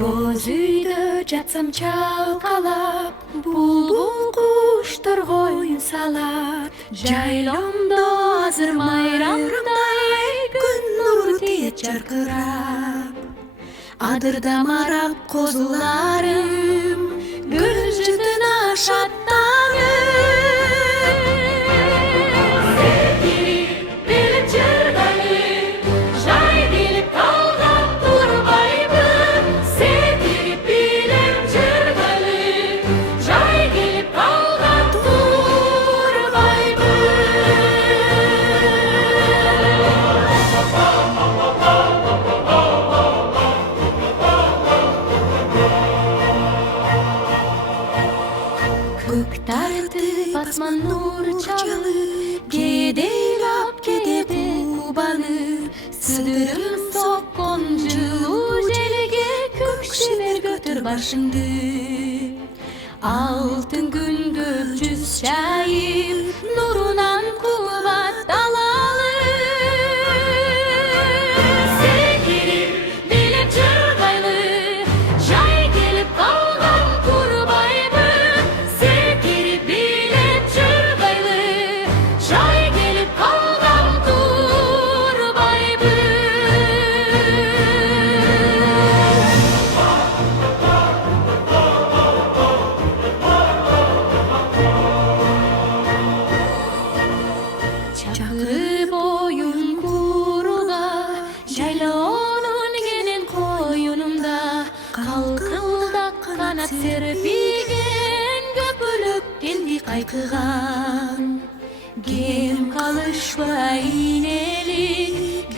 Боз үйдө жатсам чалкалап, булбул куштар коюн салат. Жайломдо азыр майрамдай, күн нуру тиет жаркырап. Адырда марап козуларым, гүл жытына шаттанып. Көк тартып асман нур чалып, кедейлап кетеби кубанып, сыдырым соккон жылуу желге көкшемер көтөр башыңды. Алтын күндөп жүз чайып, нурунан кубат алалы. Секирип билеп жыргайлы, жай келип калган курбайбы. Секирип билеп жыргайлы, жай келип калган курбайбы. Чакырып оюн кууруга, жайлоонун кенен коюнунда, калкылдак канат серпиген, көпөлөк денди кайкыган. Кем калышпай инелик